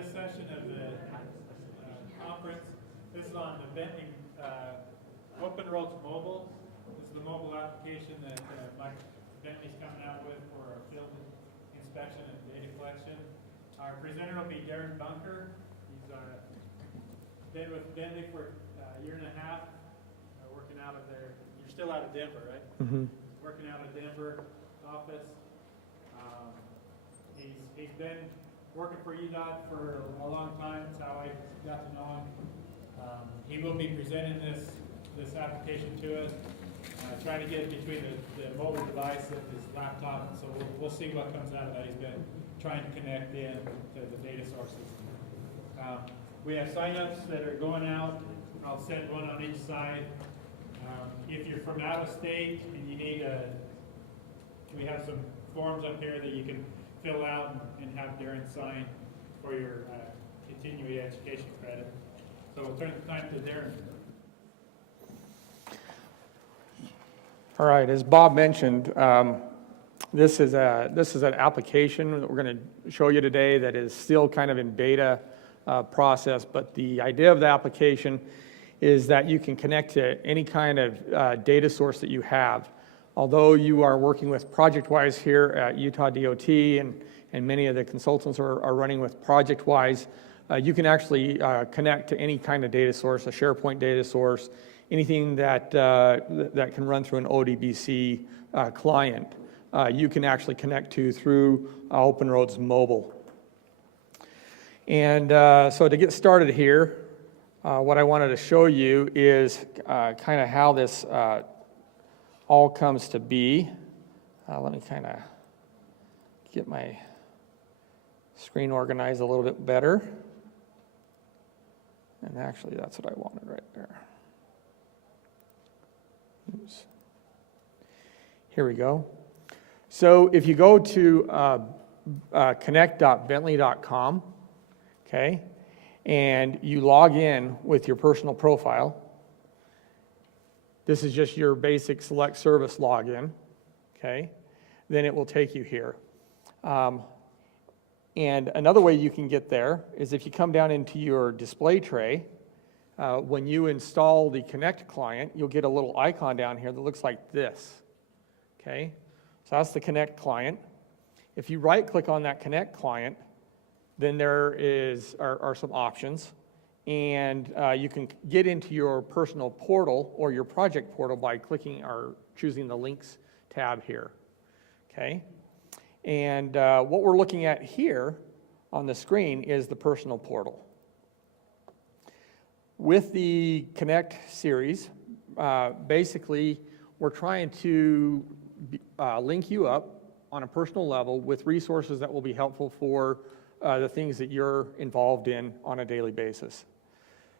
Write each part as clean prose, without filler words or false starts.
this session of the conference. This is on the Bentley OpenRoads Mobile. This is the mobile application that Mike Bentley's coming out with for our field inspection and data collection. Our presenter will be Darren Bunker. He's been with Bentley for a year and a half, working out of there. You're still out of Denver, right? Mm-hmm. Working out of Denver office. He's been working for UDOT for a long time. That's how I got to know him. He will be presenting this application to us, trying to get it between the mobile device and his laptop. So we'll see what comes out of that. He's been trying to connect in to the data sources. We have signups that are going out. I'll send one on each side. If you're from out of state and you need we have some forms up here that you can fill out and have Darren sign for your continuing education credit. So we'll turn the time to Darren. All right, as Bob mentioned, this is an application that we're going to show you today that is still kind of in beta process, but the idea of the application is that you can connect to any kind of data source that you have. Although you are working with ProjectWise here at Utah DOT and many of the consultants are running with ProjectWise, you can actually connect to any kind of data source, a SharePoint data source, anything that can run through an ODBC client. You can actually connect to through OpenRoads Mobile. And so to get started here, what I wanted to show you is kind of how this all comes to be. Let me kind of get my screen organized a little bit better. And actually, that's what I wanted right there. Oops. Here we go. So if you go to connect.bentley.com, okay, and you log in with your personal profile, this is just your basic select service login, okay? Then it will take you here. And another way you can get there is if you come down into your display tray, when you install the Connect client, you'll get a little icon down here that looks like this, okay? So that's the Connect client. If you right-click on that Connect client, then there are some options. And you can get into your personal portal or your project portal by clicking or choosing the Links tab here, okay? And what we're looking at here on the screen is the personal portal. With the Connect series, basically, we're trying to link you up on a personal level with resources that will be helpful for the things that you're involved in on a daily basis.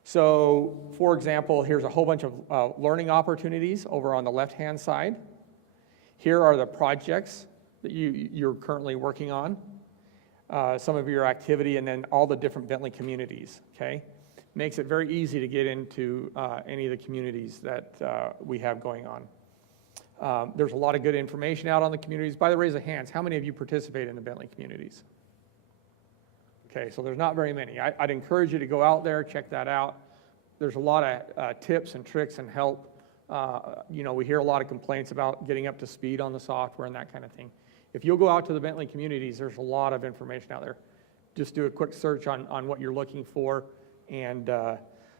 So, for example, here's a whole bunch of learning opportunities over on the left-hand side. Here are the projects that you're currently working on, some of your activity, and then all the different Bentley communities, okay? Makes it very easy to get into any of the communities that we have going on. There's a lot of good information out on the communities. By the raise of hands, how many of you participate in the Bentley communities? Okay, so there's not very many. I'd encourage you to go out there, check that out. There's a lot of tips and tricks and help. We hear a lot of complaints about getting up to speed on the software and that kind of thing. If you'll go out to the Bentley communities, there's a lot of information out there. Just do a quick search on what you're looking for, and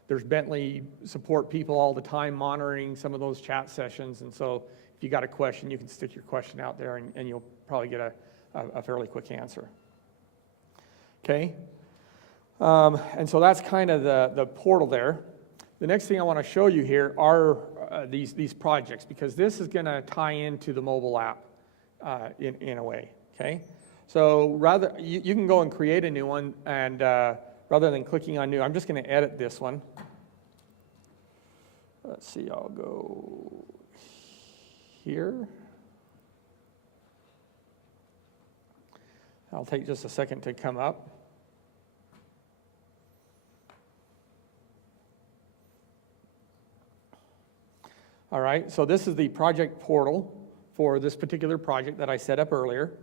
there's Bentley support people all the time monitoring some of those chat sessions, and so if you got a question, you can stick your question out there and you'll probably get a fairly quick answer. Okay, and so that's kind of the portal there. The next thing I want to show you here are these projects, because this is going to tie into the mobile app in a way, okay? So rather, you can go and create a new one, and rather than clicking on new, I'm just going to edit this one. Let's see, I'll go here. I'll take just a second to come up. All right, so this is the project portal for this particular project that I set up earlier,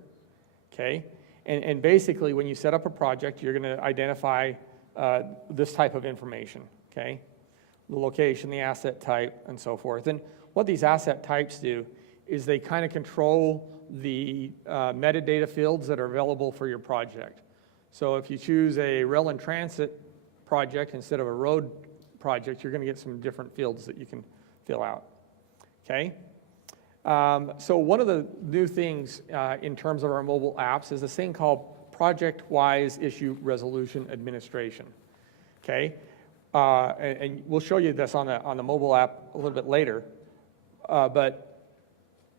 okay? And basically, when you set up a project, you're going to identify this type of information, okay? The location, the asset type, and so forth. And what these asset types do is they kind of control the metadata fields that are available for your project. So if you choose a rail and transit project instead of a road project, you're going to get some different fields that you can fill out, okay? So one of the new things in terms of our mobile apps is this thing called Project-Wise Issue Resolution Administration, okay? And we'll show you this on the mobile app a little bit later, but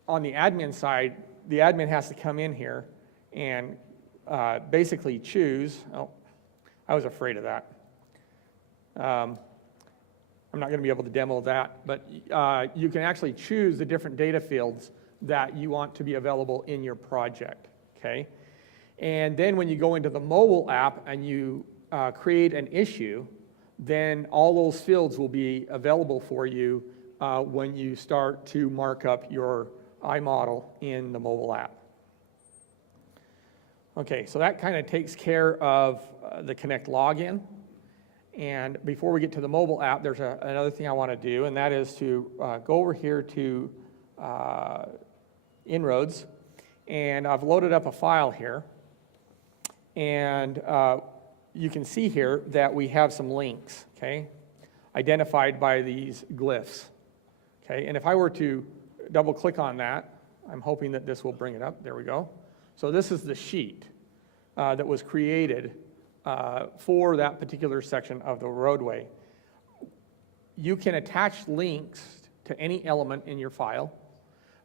on the admin side, the admin has to come in here and basically choose, oh, I was afraid of that. I'm not going to be able to demo that, but you can actually choose the different data fields that you want to be available in your project, okay? And then when you go into the mobile app and you create an issue, then all those fields will be available for you when you start to mark up your iModel in the mobile app. Okay, so that kind of takes care of the Connect login. And before we get to the mobile app, there's another thing I want to do, and that is to go over here to En-ROADS, and I've loaded up a file here. And you can see here that we have some links, okay, identified by these glyphs, okay? And if I were to double click on that, I'm hoping that this will bring it up. There we go. So this is the sheet that was created for that particular section of the roadway. You can attach links to any element in your file.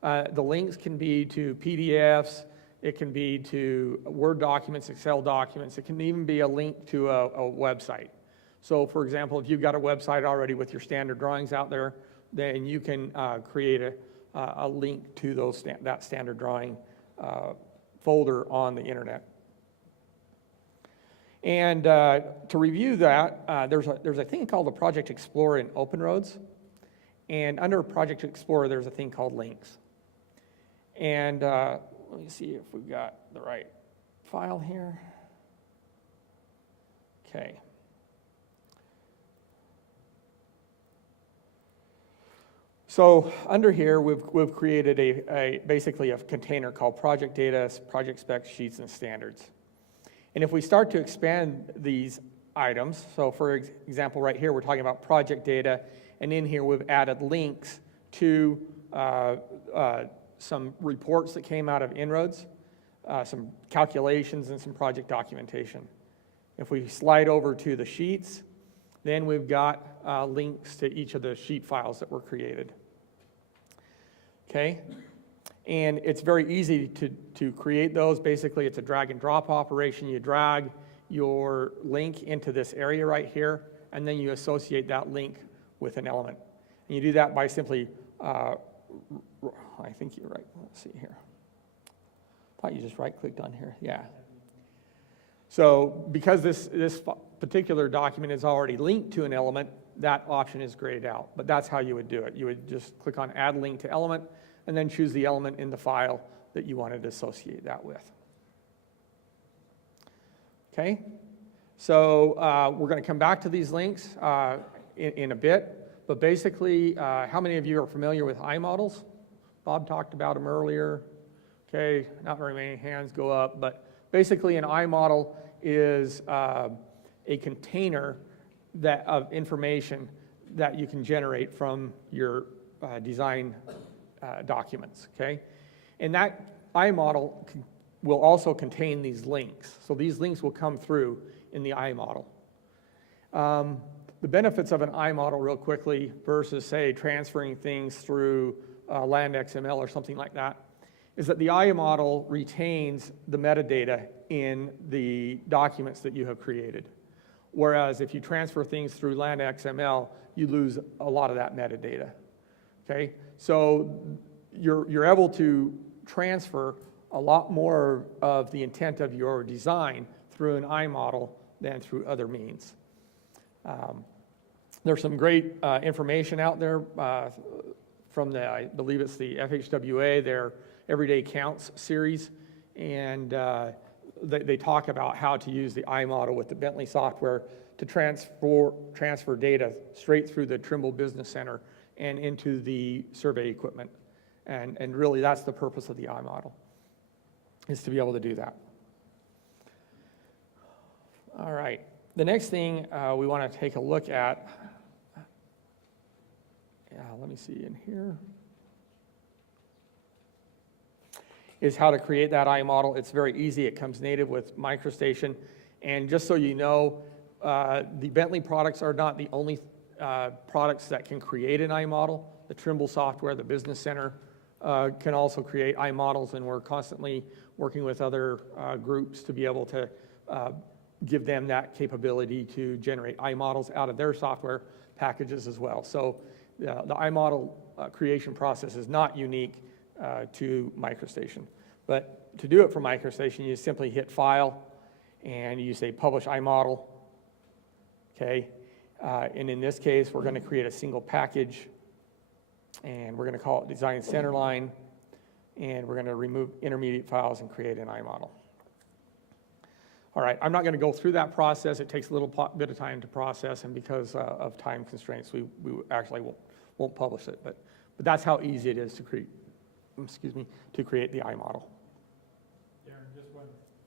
The links can be to PDFs, it can be to Word documents, Excel documents, it can even be a link to a website. So for example, if you've got a website already with your standard drawings out there, then you can create a link to those that standard drawing folder on the internet. And to review that, there's a thing called the Project Explorer in OpenRoads. And under Project Explorer, there's a thing called links. And let me see if we've got the right file here. Okay. So under here, we've created basically a container called Project Data, Project Specs, Sheets, and Standards. And if we start to expand these items, so for example, right here, we're talking about project data, and in here we've added links to some reports that came out of En-ROADS, some calculations, and some project documentation. If we slide over to the sheets, then we've got links to each of the sheet files that were created. Okay? And it's very easy to create those. Basically, it's a drag and drop operation. You drag your link into this area right here, and then you associate that link with an element. And you do that by simply, I think you're right. Let's see here. I thought you just right-clicked on here. Yeah. So because this particular document is already linked to an element, that option is grayed out. But that's how you would do it. You would just click on Add Link to Element, and then choose the element in the file that you wanted to associate that with. Okay, so we're going to come back to these links in a bit, but basically, how many of you are familiar with iModels? Bob talked about them earlier. Okay, not very many hands go up, but basically an iModel is a container of information that you can generate from your design documents, okay? And that iModel will also contain these links. So these links will come through in the iModel. The benefits of an iModel real quickly versus, say, transferring things through LandXML or something like that is that the iModel retains the metadata in the documents that you have created. Whereas if you transfer things through LandXML, you lose a lot of that metadata. Okay, so you're able to transfer a lot more of the intent of your design through an iModel than through other means. There's some great information out there from I believe it's the FHWA, their Everyday Counts series, and they talk about how to use the iModel with the Bentley software to transfer data straight through the Trimble Business Center and into the survey equipment. And really, that's the purpose of the iModel, is to be able to do that. All right. The next thing we want to take a look at, let me see in here, is how to create that iModel. It's very easy. It comes native with MicroStation. And just so you know, the Bentley products are not the only products that can create an iModel. The Trimble software, the Business Center, can also create iModels, and we're constantly working with other groups to be able to give them that capability to generate iModels out of their software packages as well. So the iModel creation process is not unique to MicroStation. But to do it for MicroStation, you simply hit File, and you say Publish iModel. Okay, and in this case, we're going to create a single package, and we're going to call it Design Centerline, and we're going to remove intermediate files and create an iModel. All right, I'm not going to go through that process. It takes a little bit of time to process, and because of time constraints, we actually won't publish it. But that's how easy it is to create. To create the iModel. Darren, just one.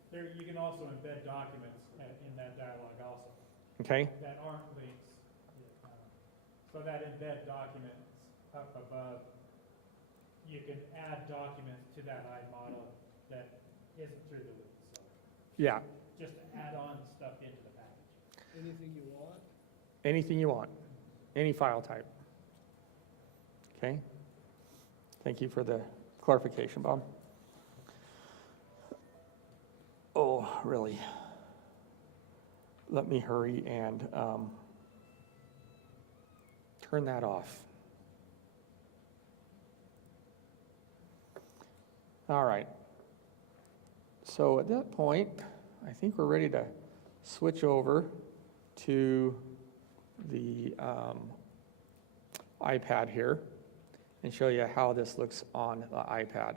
There, you can also embed documents in that dialog also. Okay. That aren't links. So that embed documents up above, you can add documents to that iModel that isn't through the links. So Yeah. just add on stuff into the package. Anything you want? Anything you want. Any file type. Okay. Thank you for the clarification, Bob. Oh, really? Let me hurry and turn that off. All right. So at that point, I think we're ready to switch over to the iPad here and show you how this looks on the iPad.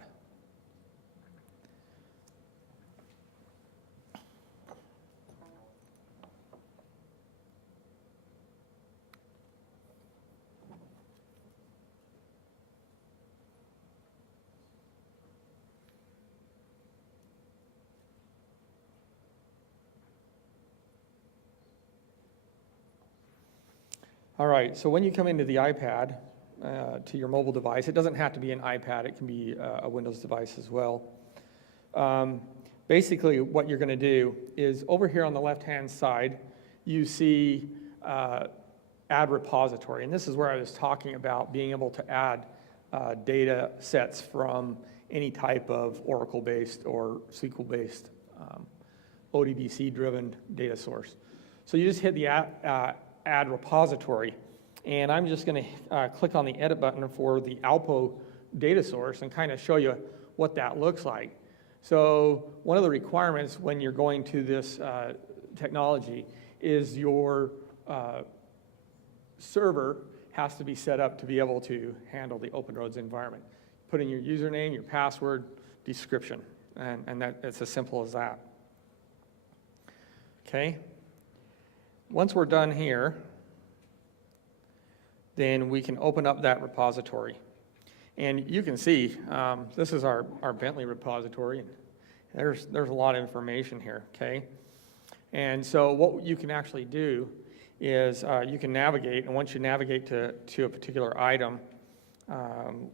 All right, so when you come into the iPad, to your mobile device, it doesn't have to be an iPad, it can be a Windows device as well. Basically, what you're going to do is over here on the left-hand side, you see Add Repository, and this is where I was talking about being able to add data sets from any type of Oracle-based or SQL-based ODBC-driven data source. So you just hit the Add Repository, and I'm just going to click on the Edit button for the Alpo data source and kind of show you what that looks like. So one of the requirements when you're going to this technology is your server has to be set up to be able to handle the OpenRoads environment. Put in your username, your password, description, and it's as simple as that. Okay. Once we're done here, then we can open up that repository. And you can see, this is our Bentley repository. There's a lot of information here, okay? And so what you can actually do is you can navigate, and once you navigate to a particular item, I'm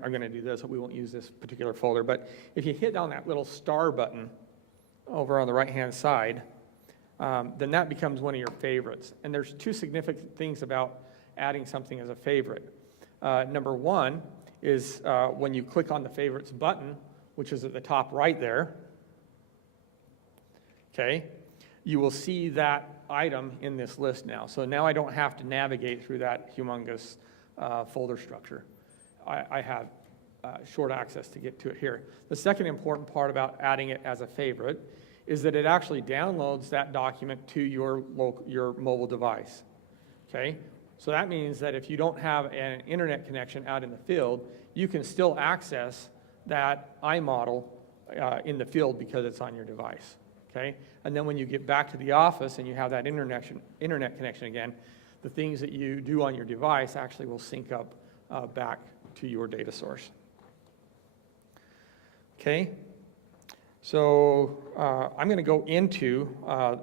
going to do this, but we won't use this particular folder, but if you hit down that little star button over on the right-hand side, then that becomes one of your favorites. And there's two significant things about adding something as a favorite. Number one is when you click on the favorites button, which is at the top right there, okay, you will see that item in this list now. So now I don't have to navigate through that humongous folder structure. I have short access to get to it here. The second important part about adding it as a favorite is that it actually downloads that document to your mobile device, okay? So that means that if you don't have an internet connection out in the field, you can still access that iModel in the field because it's on your device, okay? And then when you get back to the office and you have that internet connection again, the things that you do on your device actually will sync up back to your data source. Okay, so I'm going to go into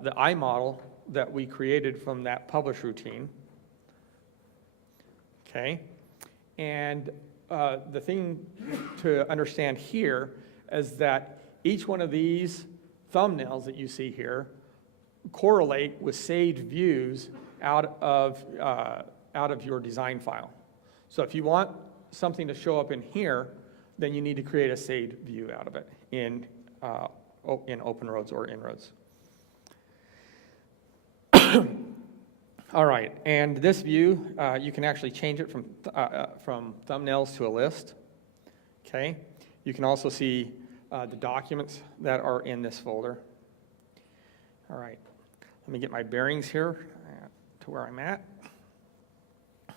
the iModel that we created from that publish routine. Okay, and the thing to understand here is that each one of these thumbnails that you see here correlate with saved views out of your design file. So if you want something to show up in here, then you need to create a saved view out of it in OpenRoads or InRoads. All right, and this view, you can actually change it from thumbnails to a list. Okay, you can also see the documents that are in this folder. All right, let me get my bearings here to where I'm at. You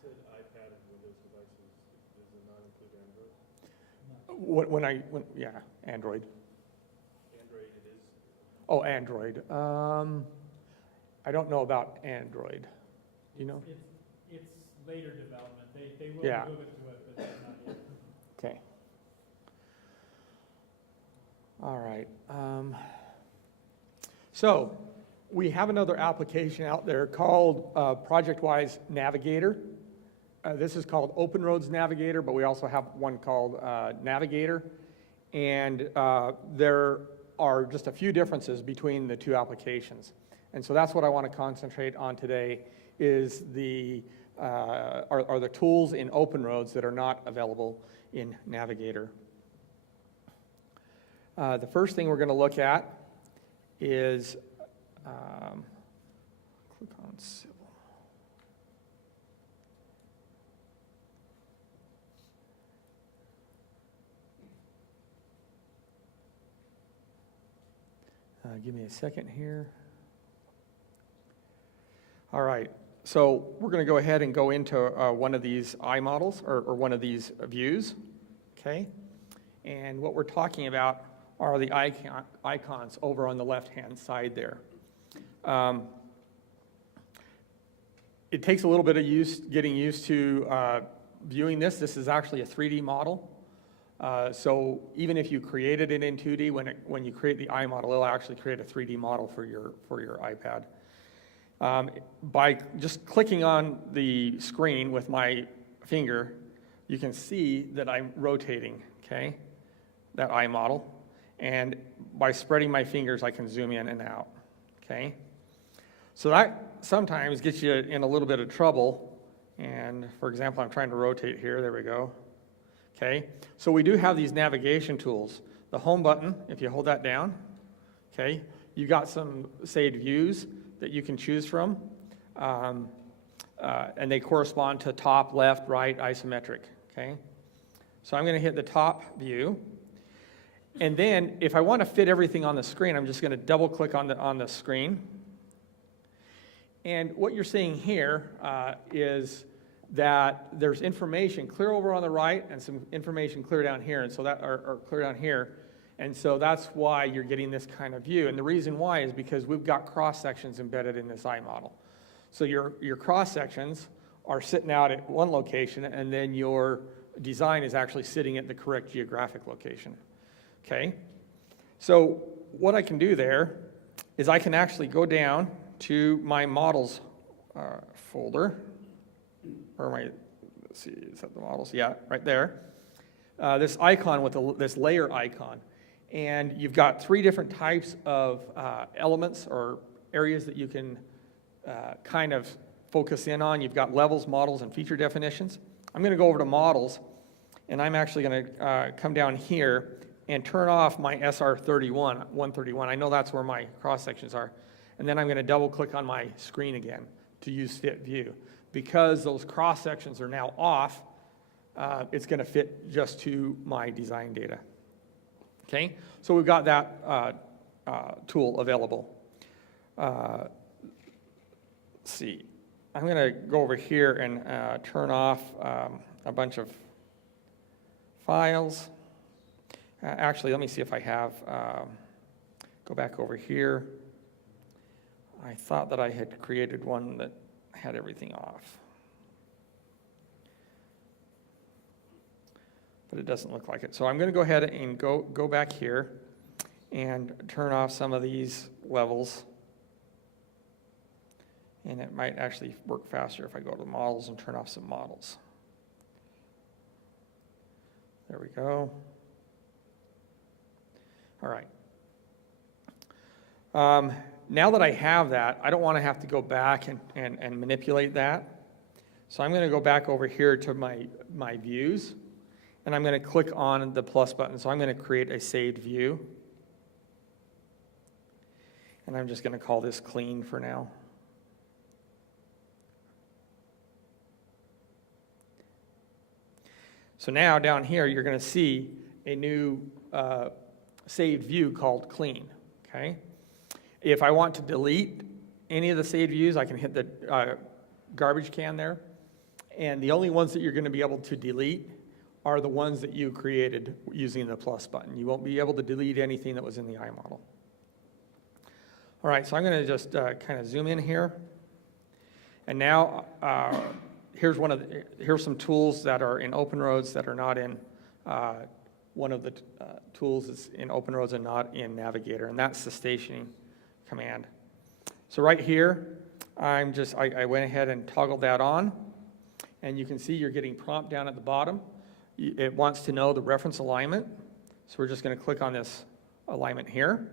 said iPad and Windows devices, does it not include Android? Yeah, Android. Android it is? Oh, Android. I don't know about Android. Do you know? It's later development. They will Yeah. move it to it, but not yet. Okay. All right. So we have another application out there called ProjectWise Navigator. This is called OpenRoads Navigator, but we also have one called Navigator. And there are just a few differences between the two applications. And so that's what I want to concentrate on today is are the tools in OpenRoads that are not available in Navigator. The first thing we're going to look at is click on Civil. Give me a second here. All right, so we're going to go ahead and go into one of these iModels or one of these views, okay? And what we're talking about are the icons over on the left-hand side there. It takes a little bit of getting used to viewing this. This is actually a 3D model. So even if you created it in 2D, when you create the iModel, it'll actually create a 3D model for your iPad. By just clicking on the screen with my finger, you can see that I'm rotating, okay, that iModel. And by spreading my fingers, I can zoom in and out, okay? So that sometimes gets you in a little bit of trouble. And for example, I'm trying to rotate here, there we go. Okay, so we do have these navigation tools. The home button, if you hold that down, okay, you got some saved views that you can choose from, and they correspond to top, left, right, isometric, okay? So I'm going to hit the top view, and then if I want to fit everything on the screen, I'm just going to double click on the screen. And what you're seeing here is that there's information clear over on the right and some information clear down here, and so that are clear down here, and so that's why you're getting this kind of view. And the reason why is because we've got cross sections embedded in this iModel. So your cross sections are sitting out at one location, and then your design is actually sitting at the correct geographic location. Okay. So what I can do there is I can actually go down to my models folder. Or let's see, is that the models? Yeah, right there. This icon with this layer icon. And you've got 3 different types of elements or areas that you can kind of focus in on. You've got levels, models, and feature definitions. I'm going to go over to models, and I'm actually going to come down here and turn off my SR31, 131. I know that's where my cross sections are. And then I'm going to double click on my screen again to use fit view. Because those cross sections are now off, it's going to fit just to my design data. Okay, so we've got that tool available. Let's see, I'm going to go over here and turn off a bunch of files. Actually, let me see if I have, go back over here. I thought that I had created one that had everything off. But it doesn't look like it. So I'm going to go ahead and go back here and turn off some of these levels. And it might actually work faster if I go to models and turn off some models. There we go. All right. Now that I have that, I don't want to have to go back and manipulate that. So I'm going to go back over here to my views, and I'm going to click on the plus button. So I'm going to create a saved view. And I'm just going to call this clean for now. So now down here, you're going to see a new saved view called clean, okay? If I want to delete any of the saved views, I can hit the garbage can there. And the only ones that you're going to be able to delete are the ones that you created using the plus button. You won't be able to delete anything that was in the iModel. All right, so I'm going to just kind of zoom in here. And now here's some tools that are in OpenRoads that are not in one of the tools is in OpenRoads and not in Navigator, and that's the stationing command. So right here, I went ahead and toggled that on, and you can see you're getting prompt down at the bottom. It wants to know the reference alignment, so we're just going to click on this alignment here.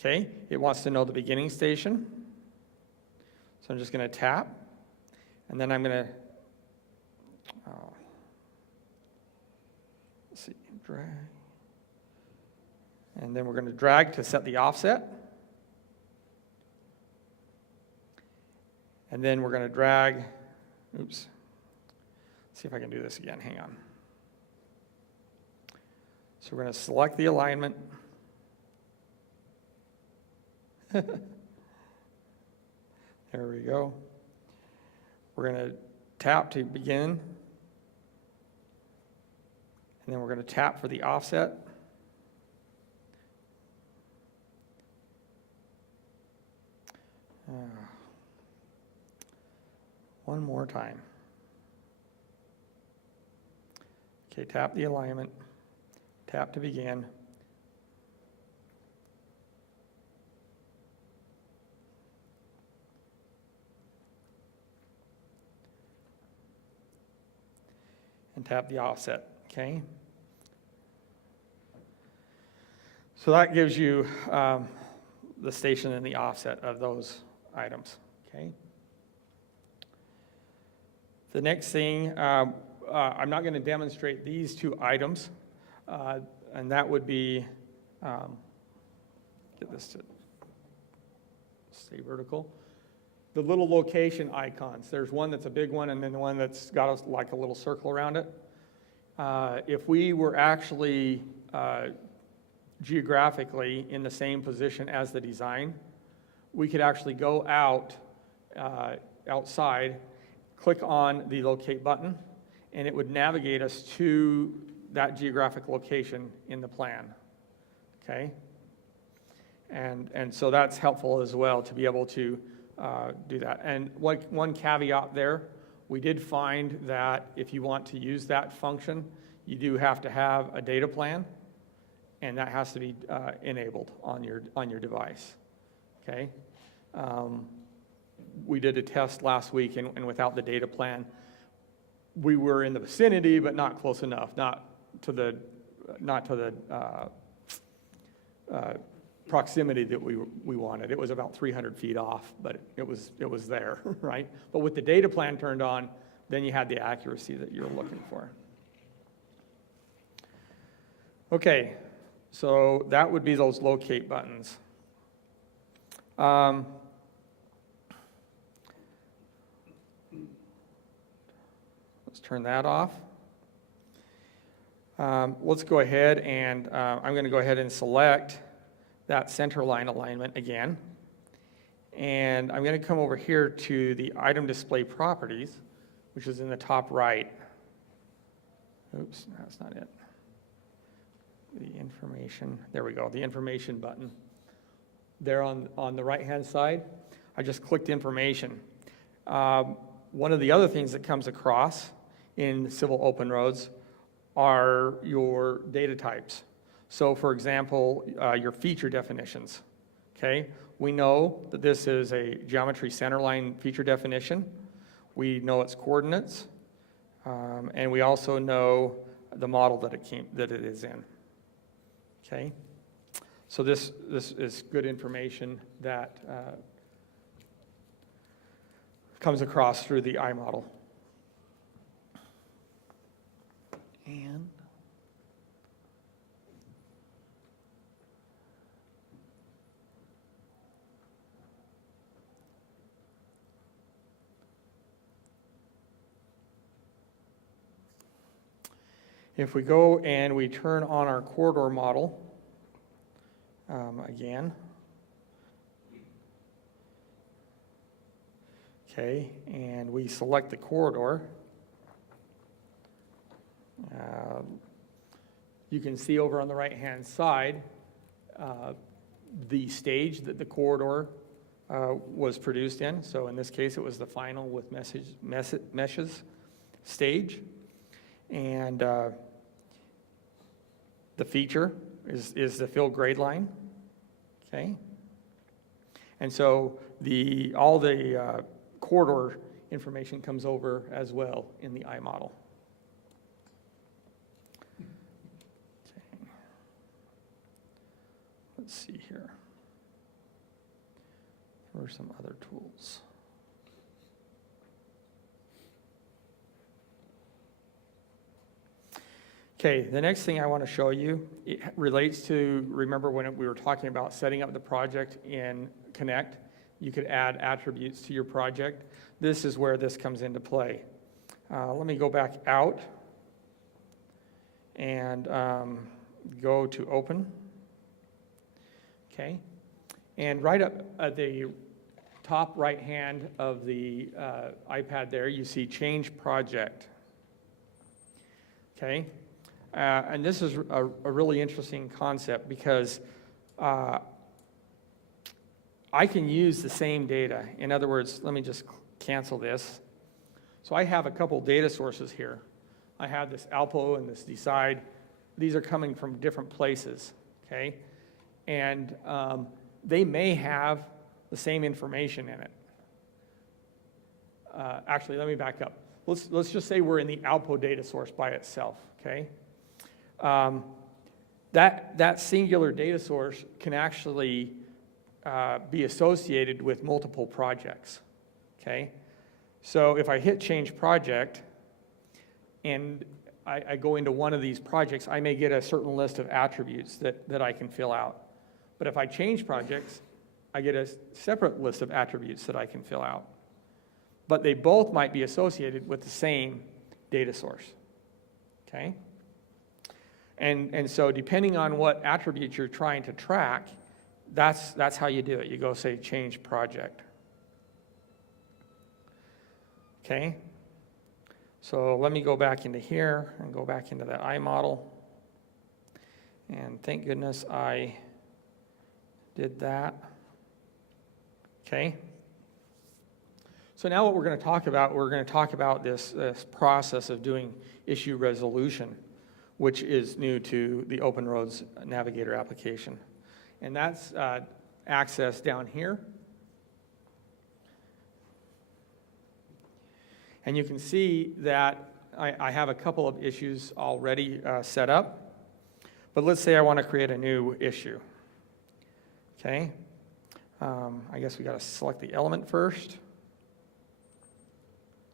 Okay, it wants to know the beginning station, so I'm just going to tap, and then I'm going to, let's see, drag, and then we're going to drag to set the offset, and then we're going to drag, oops, let's see if I can do this again, hang on. So we're going to select the alignment. There we go. We're going to tap to begin. And then we're going to tap for the offset. One more time. Okay, tap the alignment. Tap to begin. And tap the offset, okay? So that gives you the station and the offset of those items, okay? The next thing, I'm not going to demonstrate these two items, and that would be, get this to stay vertical. The little location icons. There's one that's a big one and then the one that's got like a little circle around it. If we were actually geographically in the same position as the design, we could actually go outside, click on the locate button, and it would navigate us to that geographic location in the plan, okay? And so that's helpful as well to be able to do that. And one caveat there, we did find that if you want to use that function, you do have to have a data plan, and that has to be enabled on your device, okay? We did a test last week, and without the data plan, we were in the vicinity, but not close enough, not to the proximity that we wanted. It was about 300 feet off, but it was there, right? But with the data plan turned on, then you had the accuracy that you're looking for. Okay, so that would be those locate buttons. Let's turn that off. Let's go ahead and I'm going to go ahead and select that center line alignment again. And I'm going to come over here to the item display properties, which is in the top right. Oops, that's not it. the information, there we go, the information button. There on the right-hand side, I just clicked information. One of the other things that comes across in Civil Open Roads are your data types. So for example, your feature definitions, okay? We know that this is a geometry centerline feature definition. We know its coordinates, and we also know the model that it is in, okay? So this is good information that comes across through the iModel. And if we go and we turn on our corridor model, again, okay, and we select the corridor, you can see over on the right-hand side the stage that the corridor was produced in. So in this case, it was the final with meshes stage. And the feature is the fill grade line, okay? And so all the corridor information comes over as well in the iModel. Okay. Let's see here. There are some other tools. Okay, the next thing I want to show you, it relates to, remember when we were talking about setting up the project in Connect, you could add attributes to your project. This is where this comes into play. Let me go back out and go to Open. Okay, and right up at the top right hand of the iPad there, you see Change Project. Okay. And this is a really interesting concept because I can use the same data. In other words, let me just cancel this. So I have a couple data sources here. I have this Alpo and this Decide. These are coming from different places, okay? And they may have the same information in it. Actually, let me back up. Let's just say we're in the Alpo data source by itself, okay? That singular data source can actually be associated with multiple projects, okay? So if I hit Change Project and I go into one of these projects, I may get a certain list of attributes that I can fill out. But if I change projects, I get a separate list of attributes that I can fill out. But they both might be associated with the same data source, okay? And so depending on what attributes you're trying to track, that's how you do it. You go say Change Project. Okay? So let me go back into here and go back into the iModel. And thank goodness I did that. Okay? So now what we're going to talk about this process of doing issue resolution, which is new to the Open Roads Navigator application. And that's accessed down here. And you can see that I have a couple of issues already set up. But let's say I want to create a new issue. Okay. I guess we got to select the element first.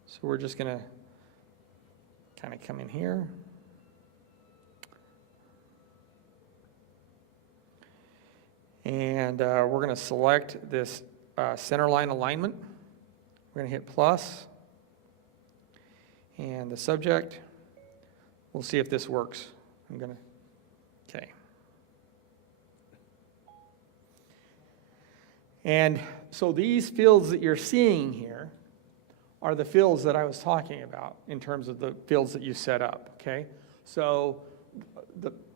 So we're just going to kind of come in here. And we're going to select this center line alignment. We're going to hit plus. And the subject, we'll see if this works. Okay. And so these fields that you're seeing here are the fields that I was talking about in terms of the fields that you set up, okay? So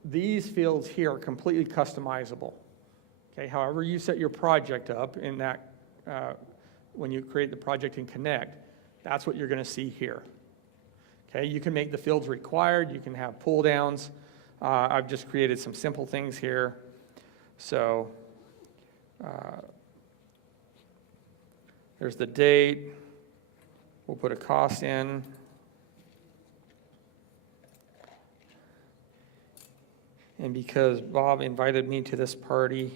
these fields here are completely customizable. Okay, however you set your project up in that, when you create the project in Connect, that's what you're going to see here. Okay, you can make the fields required, you can have pull downs. I've just created some simple things here. So there's the date. We'll put a cost in. And because Bob invited me to this party,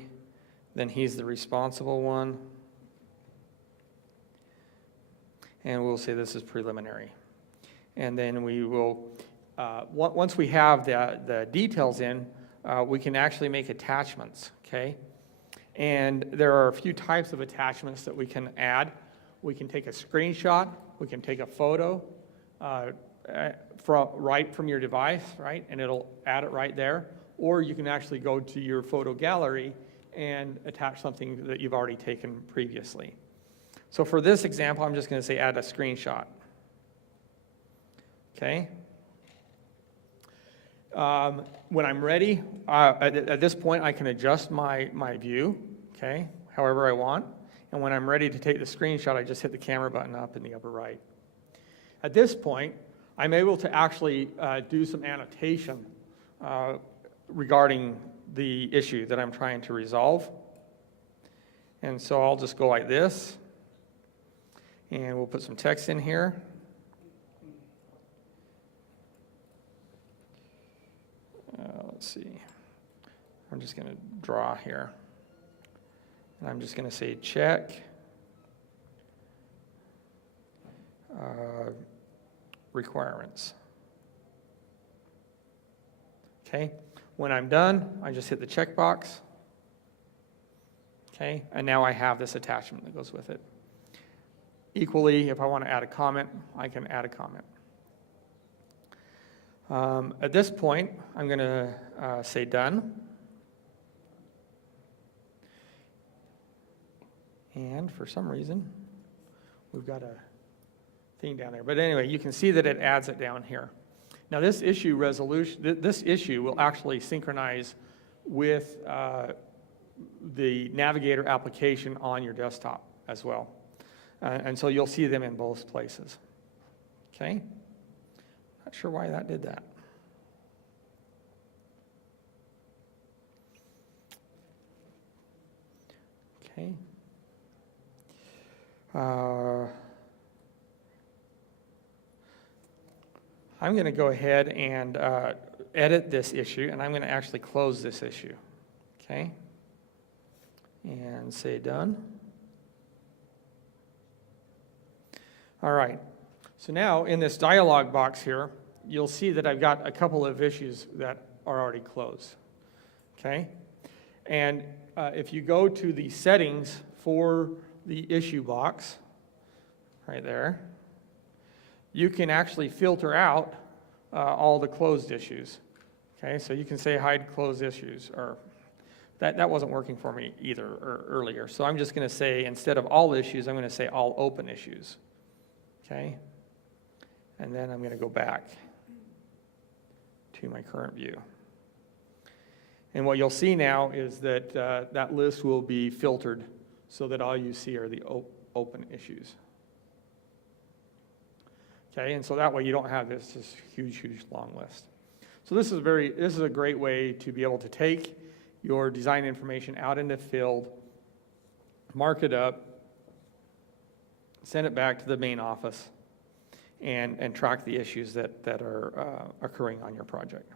then he's the responsible one. And we'll say this is preliminary. And then we will, once we have the details in, we can actually make attachments, okay? And there are a few types of attachments that we can add. We can take a screenshot, we can take a photo right from your device, right? And it'll add it right there. Or you can actually go to your photo gallery and attach something that you've already taken previously. So for this example, I'm just going to say add a screenshot. Okay. When I'm ready, at this point, I can adjust my view, okay, however I want. And when I'm ready to take the screenshot, I just hit the camera button up in the upper right. At this point, I'm able to actually do some annotation regarding the issue that I'm trying to resolve. And so I'll just go like this, and we'll put some text in here. Let's see. I'm just going to draw here. And I'm just going to say check requirements. Okay. When I'm done, I just hit the checkbox. Okay. And now I have this attachment that goes with it. Equally, if I want to add a comment, I can add a comment. At this point, I'm going to say done. And for some reason, we've got a thing down there. But anyway, you can see that it adds it down here. Now this issue resolution, this issue will actually synchronize with the Navigator application on your desktop as well. And so you'll see them in both places. Okay? Not sure why that did that. Okay. I'm going to go ahead and edit this issue, and I'm going to actually close this issue. Okay? And say done. All right. So now in this dialog box here, you'll see that I've got a couple of issues that are already closed. Okay? And if you go to the settings for the issue box, right there, you can actually filter out all the closed issues. Okay, so you can say hide closed issues, or that wasn't working for me either earlier. So I'm just going to say, instead of all issues, I'm going to say all open issues. Okay, and then I'm going to go back to my current view. And what you'll see now is that that list will be filtered so that all you see are the open issues. Okay, and so that way you don't have this huge, long list. So this is a great way to be able to take your design information out into field, mark it up, send it back to the main office, and track the issues that are occurring on your project.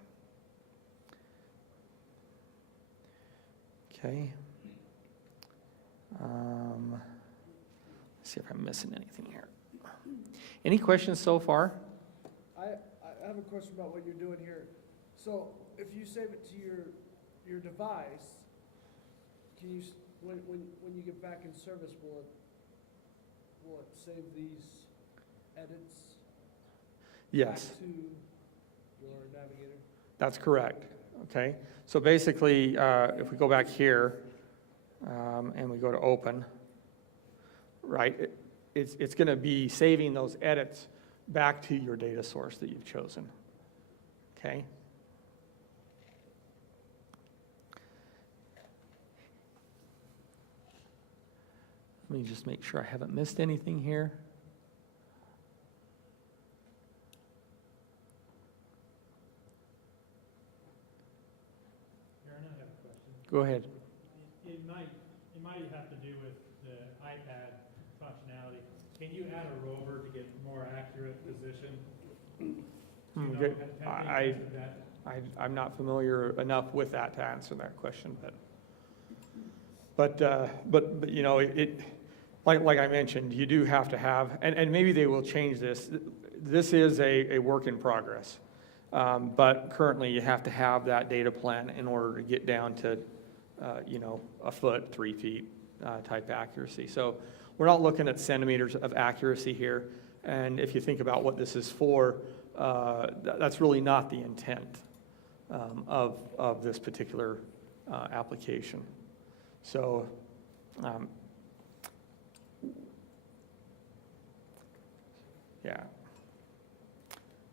Okay. Let's see if I'm missing anything here. Any questions so far? I have a question about what you're doing here. So if you save it to your device, can you when you get back in service, will it save these edits Yes, back to your Navigator? that's correct. Okay, so basically, if we go back here and we go to open, right, it's going to be saving those edits back to your data source that you've chosen. Okay. Let me just make sure I haven't missed anything here. Aaron, I have a question. Go ahead. It might have to do with the iPad functionality. Can you add a rover to get more accurate position? Do you know, Good. have they I- tested that? I'm not familiar enough with that to answer that question, but you know, like I mentioned, you do have to have, and maybe they will change this. This is a work in progress. But currently you have to have that data plan in order to get down to, you know, a foot, 3 feet type accuracy. So we're not looking at centimeters of accuracy here. And if you think about what this is for, that's really not the intent of this particular application. So, yeah.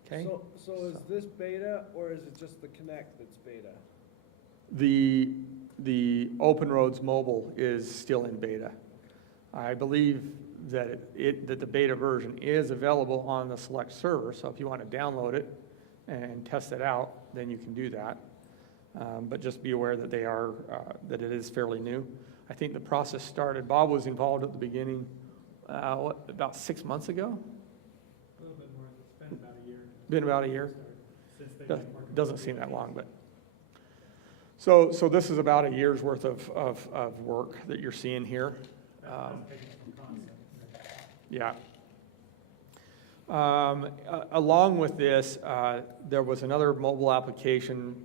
Okay. So is this beta, or is it just the Connect that's beta? The Open Roads Mobile is still in beta. I believe that that the beta version is available on the Select server, so if you want to download it and test it out, then you can do that. But just be aware that that it is fairly new. I think the process started, Bob was involved at the beginning, about 6 months ago? A little bit more, it's been about a year. Been about a year? Since they've been working. Doesn't seem that long, but. So this is about a year's worth of work that you're seeing here. That's taken from concept. Yeah. Along with this, there was another mobile application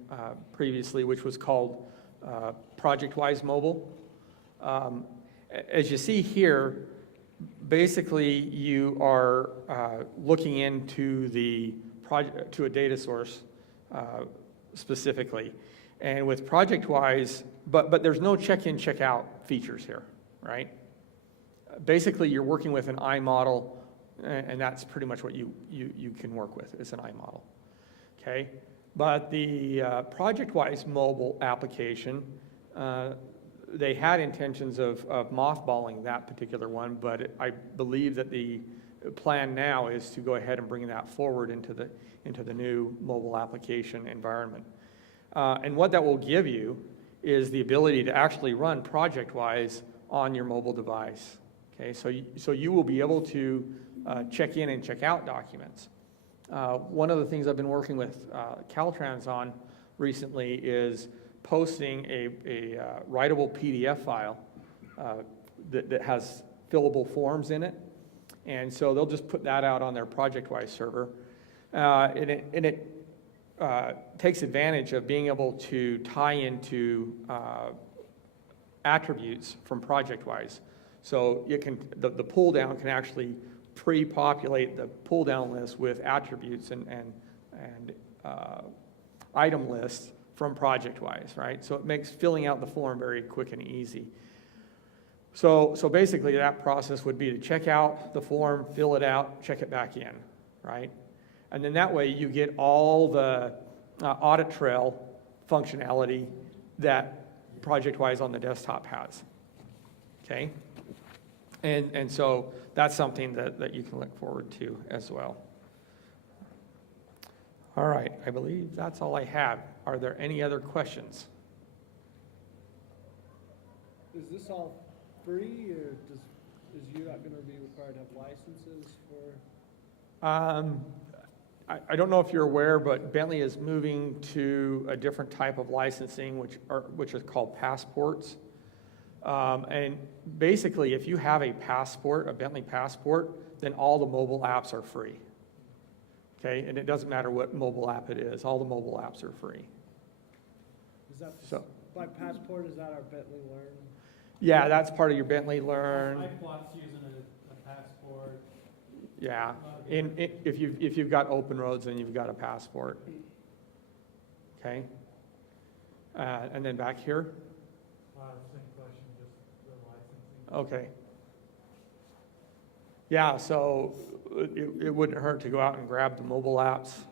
previously, which was called ProjectWise Mobile. As you see here, basically you are looking into to a data source specifically. And with ProjectWise, but there's no check-in, check-out features here, right? Basically, you're working with an iModel, and that's pretty much what you can work with, is an iModel, okay? But the ProjectWise mobile application, they had intentions of mothballing that particular one, but I believe that the plan now is to go ahead and bring that forward into the new mobile application environment. And what that will give you is the ability to actually run ProjectWise on your mobile device. Okay, so you will be able to check in and check out documents. One of the things I've been working with Caltrans on recently is posting a writable PDF file that has fillable forms in it. And so they'll just put that out on their ProjectWise server. And it takes advantage of being able to tie into attributes from ProjectWise. So the pull down can actually pre-populate the pull down list with attributes and item lists from ProjectWise, right? So it makes filling out the form very quick and easy. So basically that process would be to check out the form, fill it out, check it back in, right? And then that way you get all the audit trail functionality that ProjectWise on the desktop has, okay? And so that's something that you can look forward to as well. All right, I believe that's all I have. Are there any other questions? Is this all free, or is you not gonna be required to have licenses for? I don't know if you're aware, but Bentley is moving to a different type of licensing, which is called passports. And basically, if you have a passport, a Bentley passport, then all the mobile apps are free. Okay, and it doesn't matter what mobile app it is, all the mobile apps are free. Is that, So- by passport, is that our Bentley Learn? Yeah, that's part of your Bentley Learn. iPlot's using a passport. Yeah, if you've got Open Roads, then you've got a passport. Okay? And then back here, Same question, just the licensing. okay. Yeah, so it wouldn't hurt to go out and grab the mobile apps.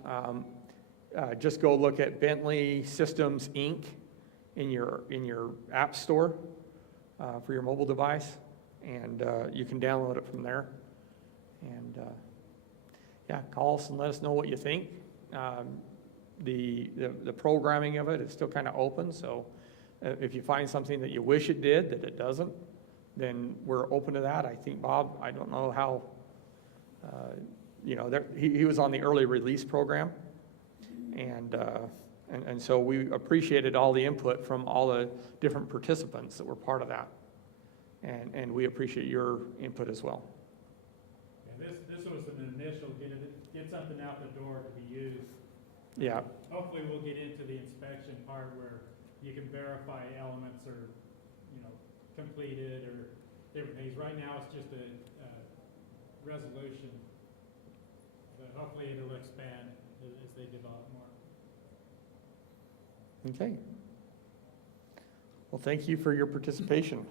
Just go look at Bentley Systems Inc. in your app store for your mobile device, and you can download it from there. And yeah, call us and let us know what you think. The programming of it is still kind of open, so if you find something that you wish it did, that it doesn't, then we're open to that. I think Bob, I don't know how, he was on the early release program, and so we appreciated all the input from all the different participants that were part of that, and we appreciate your input as well. And this was an initial, get something out the door to be used. Yeah, Hopefully we'll get into the inspection part where you can verify elements are, completed or different things. Right now, it's just a resolution, but hopefully it'll expand as they develop more. okay. Well, thank you for your participation.